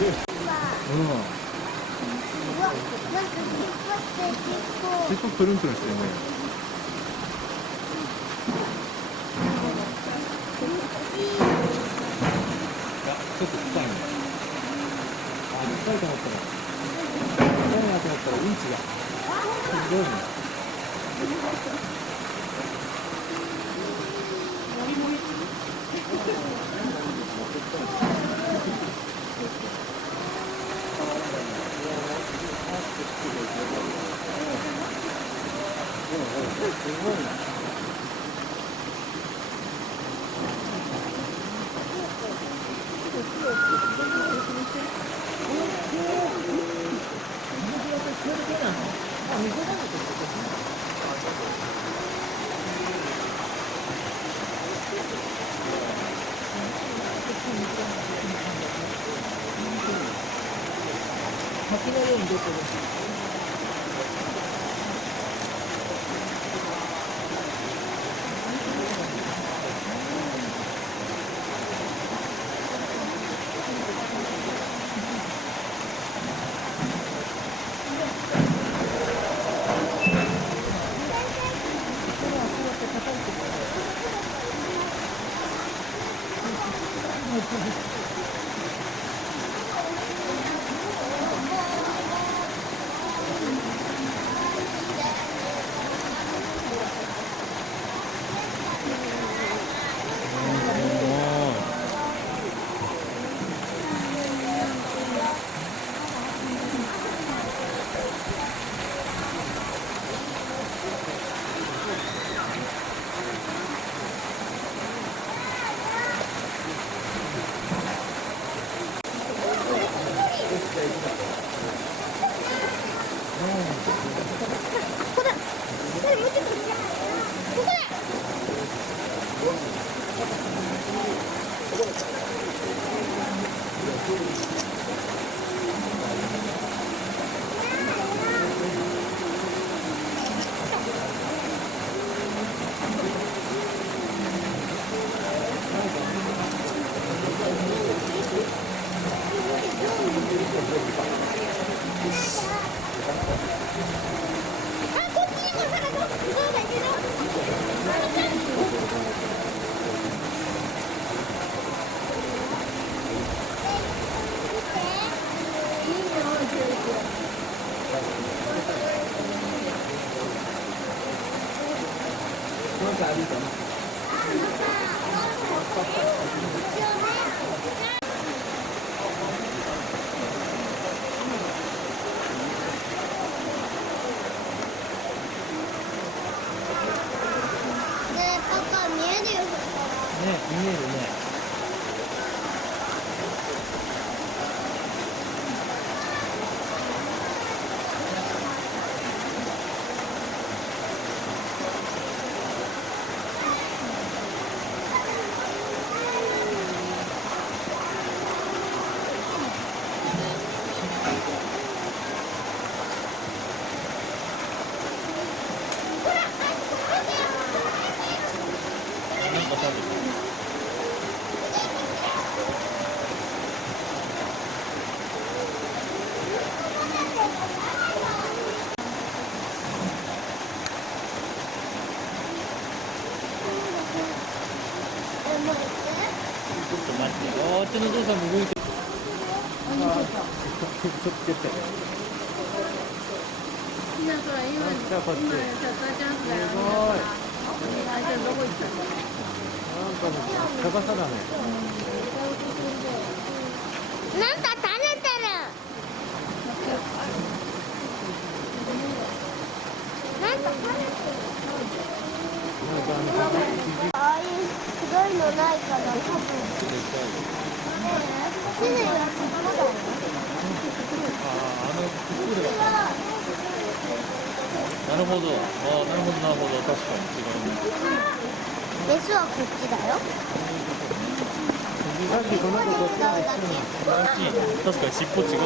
うん。うわ、なんか引っ張って結構。尻尾プルンプルンしてるね。あ、ちょっと臭いね。あ、臭いと思ったら、臭いなと思ったらうんちが。すごいね。すごいな。滝のように出てる。なんかあるかな。ねえ、パパ見えるよ。ね、見えるね。なんか食べた。ちょっと待って。あっちのお父さんも動いてる。ちょっとつけて。ひなそら今じゃあこっち。今シャッターチャンスだよ。すごい。あいちゃんどこ行ったの？なんかもう逆さだね。なんか垂れてる。なんか垂れてる。ああいう黒いのないかな、多分。手でやってまだ。なるほど。ああ、なるほど、なるほど。確かに違うね。メスはこっちだよ。さっきこの子こっちに大きい。確かに尻尾違う。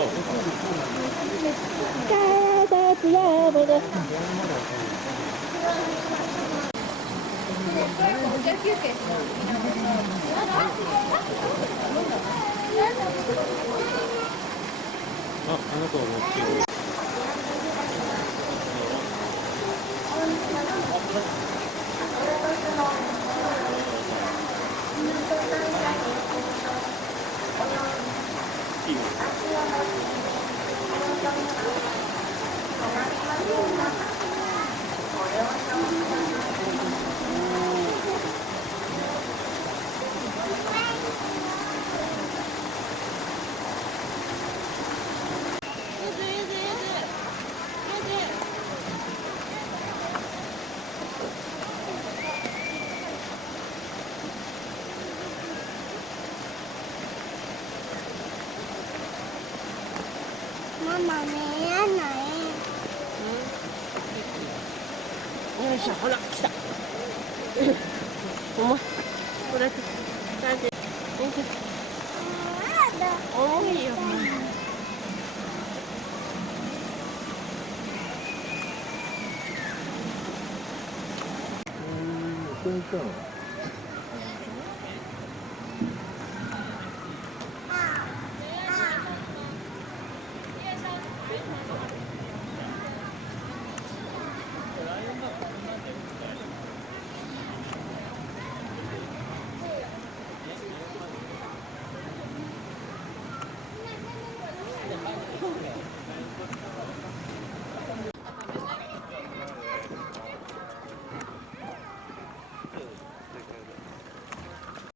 じゃあ休憩しよう。あなたは持ってる。いいよ。ママねやない。よいしょ、ほら、来た。お前、これ、大丈夫。重いよ。ここに行ったの。